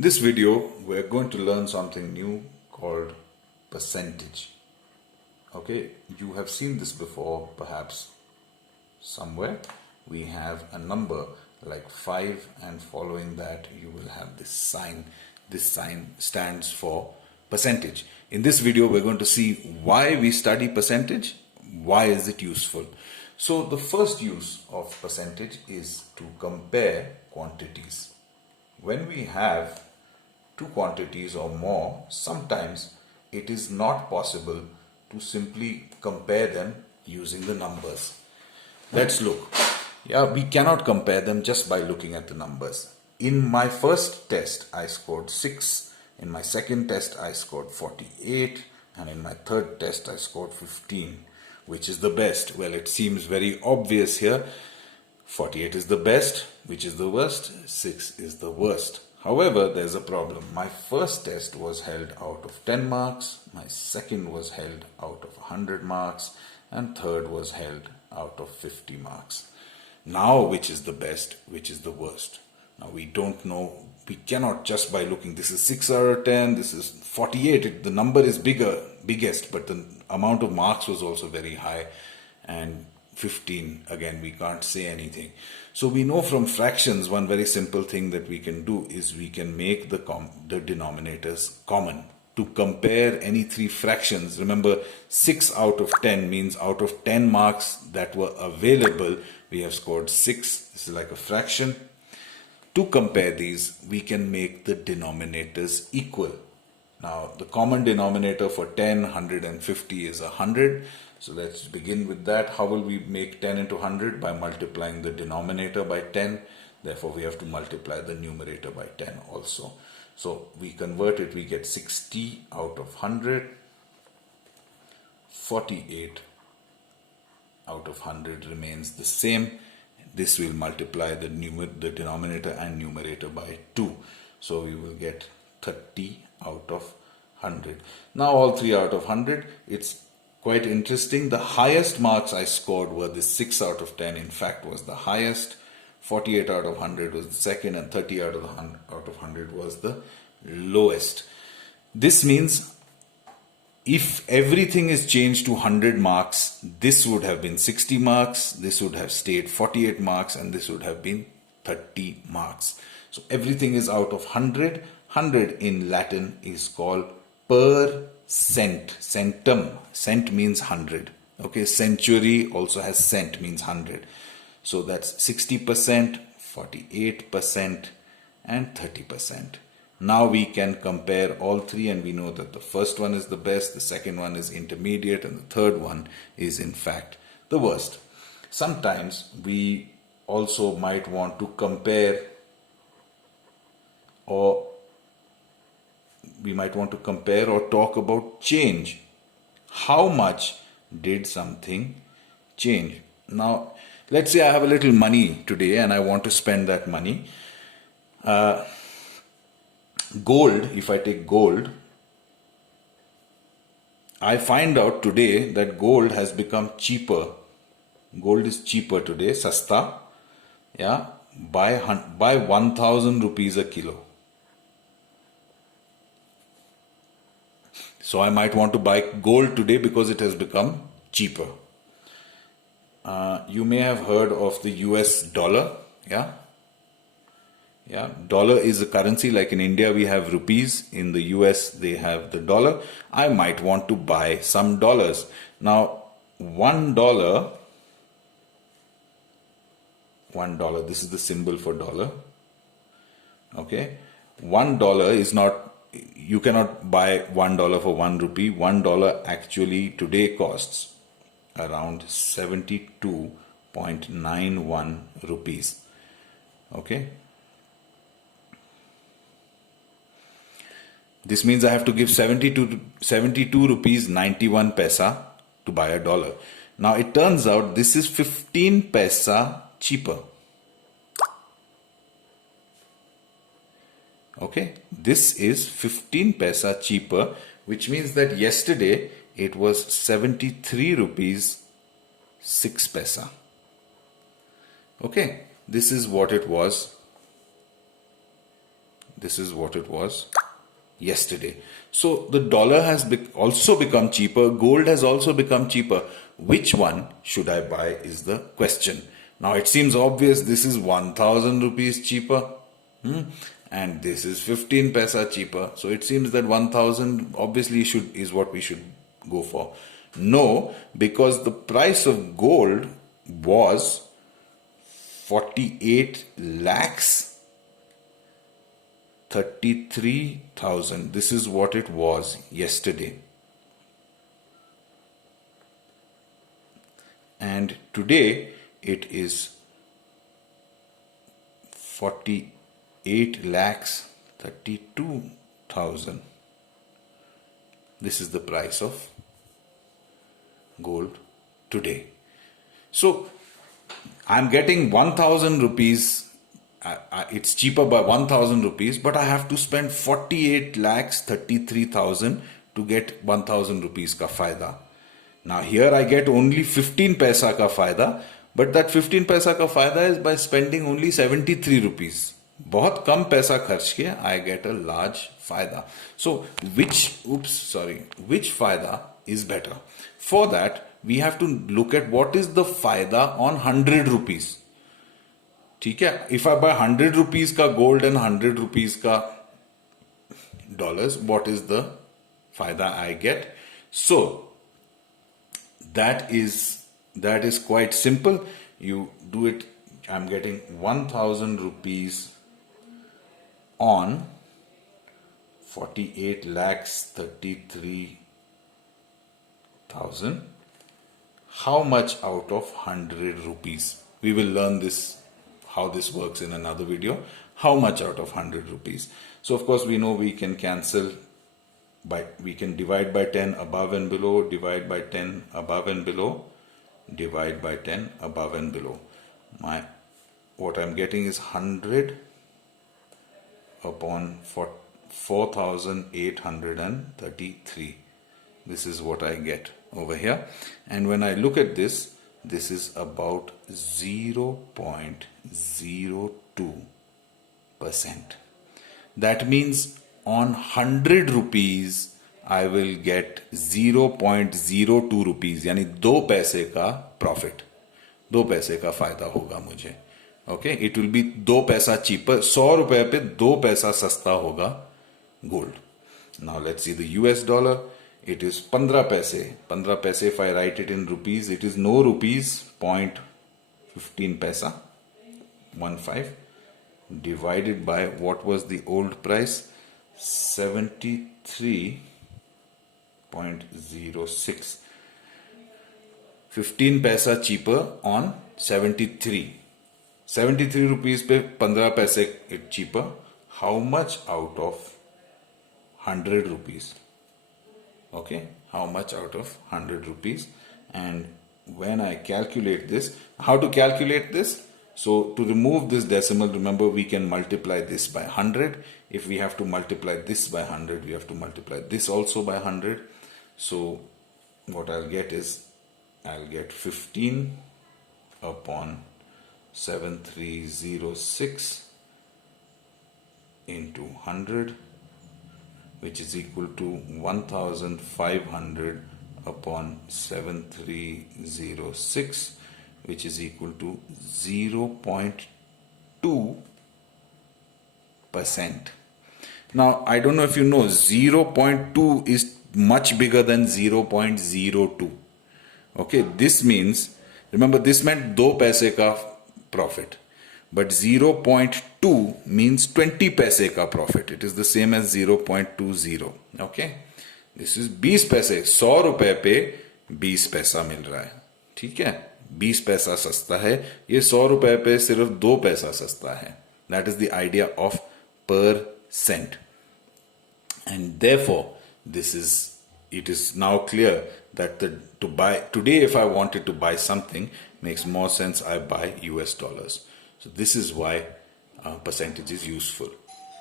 This video we're going to learn something new called percentage. Okay, you have seen this before perhaps somewhere. We have a number like 5 and following that you will have this sign. This sign stands for percentage. In this video we're going to see why we study percentage, why is it useful. So the first use of percentage is to compare quantities. When we have two quantities or more, sometimes it is not possible to simply compare them using the numbers. Let's look. We cannot compare them just by looking at the numbers. In my first test, I scored 6. In my second test, I scored 48. And in my third test, I scored 15. Which is the best? Well, it seems very obvious here. 48 is the best. Which is the worst? 6 is the worst. However, there's a problem. My first test was held out of 10 marks. My second was held out of 100 marks. And third was held out of 50 marks. Now, which is the best? Which is the worst? Now, we don't know. We cannot just by looking. This is 6 out of 10. This is 48. The number is biggest, but the amount of marks was also very high. And 15, again, we can't say anything. So we know from fractions one very simple thing that we can do is we can make the denominators common. To compare any three fractions, remember 6 out of 10 means out of 10 marks that were available, we have scored 6. This is like a fraction. To compare these, we can make the denominators equal. Now, the common denominator for 10, 100 and 50 is 100. So let's begin with that. How will we make 10 into 100? By multiplying the denominator by 10. Therefore, we have to multiply the numerator by 10 also. So we convert it, we get 60 out of 100. 48 out of 100 remains the same. This will multiply the denominator and numerator by 2. So we will get 30 out of 100. Now all 3 out of 100. It's quite interesting. The highest marks I scored were the 6 out of 10. In fact, was the highest. 48 out of 100 was the second, and 30 out of 100 was the lowest. This means if everything is changed to 100 marks, this would have been 60 marks, this would have stayed 48 marks, and this would have been 30 marks. So everything is out of 100. 100 in Latin is called per cent. Centum. Cent means 100. Okay, century also has cent, means 100. So that's 60%, 48%, and 30%. Now we can compare all three and we know that the first one is the best, the second one is intermediate, and the third one is in fact the worst. Sometimes we also might want to compare or talk about change. How much did something change? Now, let's say I have a little money today and I want to spend that money. Gold, if I take gold, I find out today that gold has become cheaper. Gold is cheaper today, sasta, by 1000 rupees a kilo. So I might want to buy gold today because it has become cheaper. You may have heard of the US dollar. Dollar is a currency. Like in India we have rupees. In the US they have the dollar. I might want to buy some dollars. Now $1, this is the symbol for dollar. Okay, $1 is not, you cannot buy $1 for 1 rupee. $1 actually today costs around 72.91 rupees. Okay. This means I have to give 72 rupees 91 paisa to buy a dollar. Now it turns out this is 15 paisa cheaper. Okay, this is 15 paisa cheaper, which means that yesterday it was 73 rupees 6 paisa. Okay, this is what it was This is what it was yesterday. So the dollar has also become cheaper. Gold has also become cheaper. Which one should I buy is the question. Now it seems obvious. This is 1000 rupees cheaper. And this is 15 paisa cheaper. So it seems that 1000 obviously is what we should go for. No, because the price of gold was 48 lakhs 33,000. This is what it was yesterday. And today it is 48 lakhs 32,000. This is the price of gold today. So I'm getting 1000 rupees. It's cheaper by 1000 rupees, but I have to spend 48 lakhs 33,000 to get 1000 rupees ka fayda. Now here I get only 15 paisa ka fayda, but that 15 paisa ka fayda is by spending only 73 rupees. बहुत कम पैसा खर्च के I get a large fayda. So which fayda is better? For that we have to look at what is the fayda on 100 rupees. ठीक है? If I buy 100 rupees का gold and 100 rupees का dollars, what is the fayda I get? So that is quite simple. You do it. I'm getting 1000 rupees on 48 lakhs 33,000. How much out of 100 rupees? We will learn this, how this works in another video. How much out of 100 rupees? So of course we know we can cancel we can divide by 10 above and below, divide by 10 above and below, divide by 10 above and below. What I'm getting is 100 upon 4,833. This is what I get over here. And when I look at this, this is about 0.02%. That means on 100 rupees, I will get 0.02 rupees, यानी 2 पैसे का profit, 2 पैसे का फायदा होगा मुझे. Okay, it will be 2 पैसा cheaper. 100 रुपए पे 2 पैसा सस्ता होगा gold. Now let's see the US dollar. It is 15 paise. 15 paise, if I write it in rupees, it is no rupees, 0.15 paisa, 15, divided by what was the old price, 73.06. 15 paisa cheaper on 73. 73 rupees pe 15 paise it cheaper. How much out of 100 rupees? Okay, how much out of 100 rupees? And when I calculate this, how to calculate this? So to remove this decimal, remember we can multiply this by 100. If we have to multiply this by 100, we have to multiply this also by 100. So what I'll get is, I'll get 15 upon 7306 into 100, which is equal to 1500 upon 7306, which is equal to 0.2%. Now, I don't know if you know, 0.2 is much bigger than 0.02. Okay, this means, remember this meant 2 paise ka profit. But 0.2 means 20 paise ka profit. It is the same as 0.20. Okay. This is 20 paise. 100 रुपए पे 20 पैसा मिल रहा है. ठीक है. 20 पैसा सस्ता है. ये 100 रुपए पे सिर्फ 2 पैसा सस्ता है. That is the idea of per cent. And therefore, it is now clear that to buy today, if I wanted to buy something, makes more sense I buy US dollars. So this is why percentage is useful.